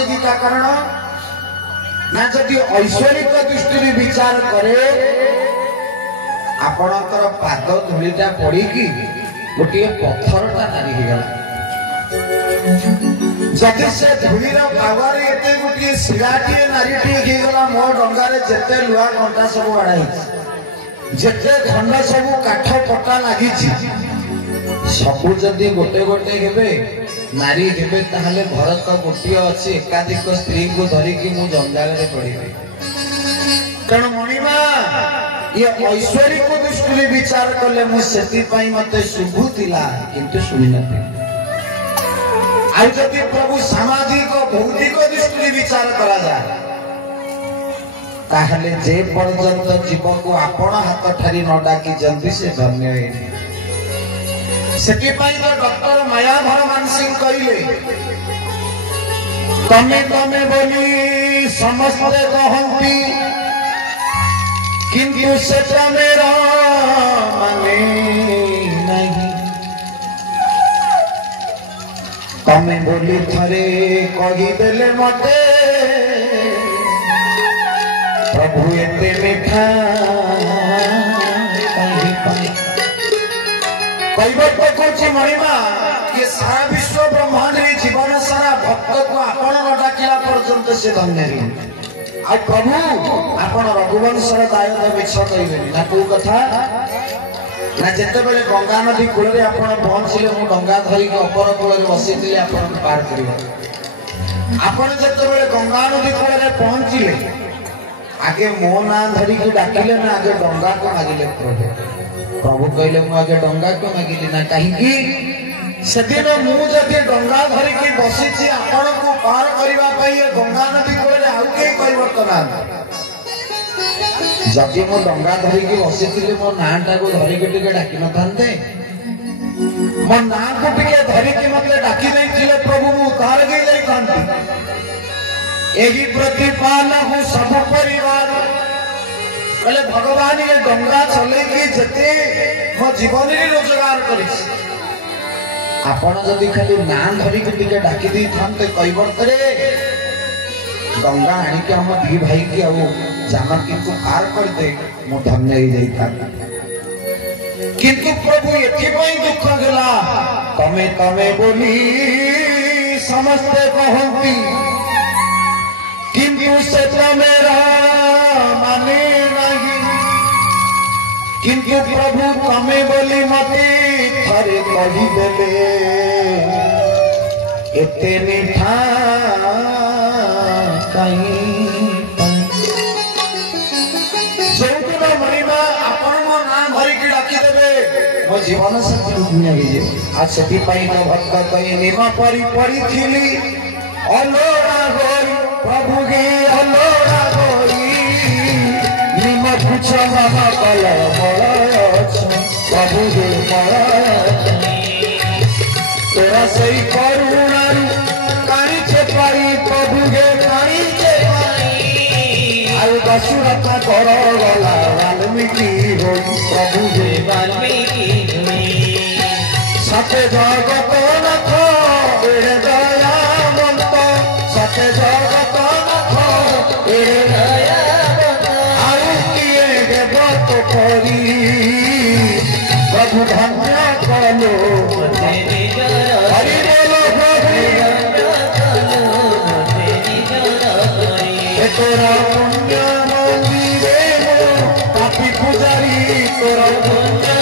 से गीता कारण ना जदि ऐश्वरिक दृष्टि विचार करे आपणकर पाद धूलिटा पड़ी गोटे पत्थरटा नारी गला जदि से धूलिर भावर एते गोटे शिलाटी नारीटी गला मो डंगार जेते लुआ कंटा सब आड़ाई जेते खंड सब काठ पटा लगी सबू जदि गोटे गोटे हेबे नारी हेबे ताहले भरत गोटे अच्छी एकाधिक स्त्री को धरिकी मु जंजाल पड़ी तेणु मणिमा ये ऐश्वरिक दृष्टि विचार कले मुझे मत शुभुला किंतु शुणी नदी प्रभु सामाजिक भौतिक दृष्टि विचार करा जाए ताहले जे पर्यंत जीव को आपण हाथ ठारी न डाकी जल्दी से धन्य से डॉक्टर मायाधर मानसिंह कहले तमे तमे बोली समस्ते कहती किंतु सेटा मेरा माने नहीं तमे बोली थरे कहीदेले मते प्रभु एते मिठा कहते मणिमा ये सारा विश्व ब्रह्मांड जीवन सारा भक्त को आपण न डाकिला पर्यंत से धन्य आ प्रभु आपण रघुवंशर दायद मिछ कहबेनी ना को कथा ना जेते बेले गंगा नदी कूल रे आपण पहुंचले मु डंगा धरी के अपर कूल रे बसितली आपण पार करियो आपण जेते बेले गंगा नदी कूल रे पहुंचले आगे मो ना धरी के डाकिले ना आगे डंगा को मागिले प्रभु प्रभु कहले मु आगे डंगा को मागिली ना कहीं सेदिन मु जदि डंगा धरी के बसिछि आपण को पार करिवा पई ए गंगा नदी कूल रे आउ के परिवर्तन जदि मो डंगा धरी के बसिथिले मो नाटा को धरी के टिके डाकी न थांते मो ना को टिके धरी के मते डाकी नै थिले प्रभु मु उतार के जाई थांती एही प्रतिपाल हो सब परिवार बोले भगवान ये डंगा चले कि जते मो जीवन रे रोजगार करिस आपण जदि खाली ना धरी के टिके डाकी दी थांते कई वर्तरे गंगा आनी के हम दी भाई के आ जानकी को पार कर दे मु धन्य ही जाइता किंतु प्रभु एथि पई दुख गला तमे तमे बोली समस्ते कहंती किंतु से मेरा माने नहीं किंतु प्रभु तमे बोली मते थरे कही देले एते मिठा कहीं मो जीवन साथी दुनिया गे आ सेति पई न भक्त कई निमा परी पड़ी थिली अलोरा गोरी प्रभु गे अलोरा गोरी निम पूछ बाबा कल बड़ प्रभु गे बड़ तोरा सही करुणा कानी छे पाई प्रभु गे कानी छे पाई आउ दशरथा कर गला वाल्मीकि हो प्रभु गे वाल्मीकि सत्य जगत नाथ एड़े दयावंत सत्य जगत नाथ एड़े दयावंत आउ किए देव तो करी प्रभु धन्य कलो हरि बोलो प्रभु तोरा पुण्य मंदिरे पापी पुजारी तोरा पुण्य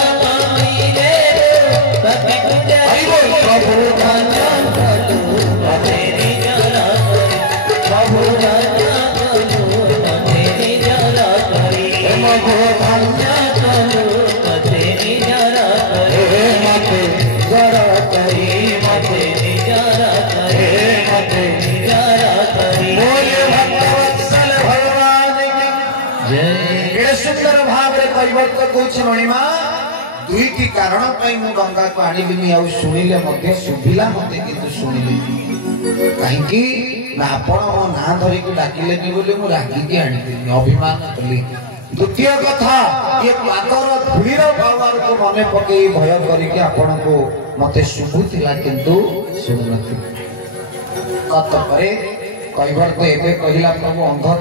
प्रभु धन्य प्रभु सुंदर भाव कैवर्त कौच मणिमा दुईटी कारण मु गंगा को आनिली आ शुणिले शुभिला मत किंतु शुणिली कहीं ना आपण मो ना धरिक डाकिलेनी बोली मु रागिकी आनिली अभिमान कली द्वितीय कथा ये पादर धूलीर भावर को मन पकई भय करके आपण को मते शुभुला किंतु शुणुनथि କହିବାର ତ ଏବେ କହିଲା ପ୍ରଭୁ ଅନ୍ଧ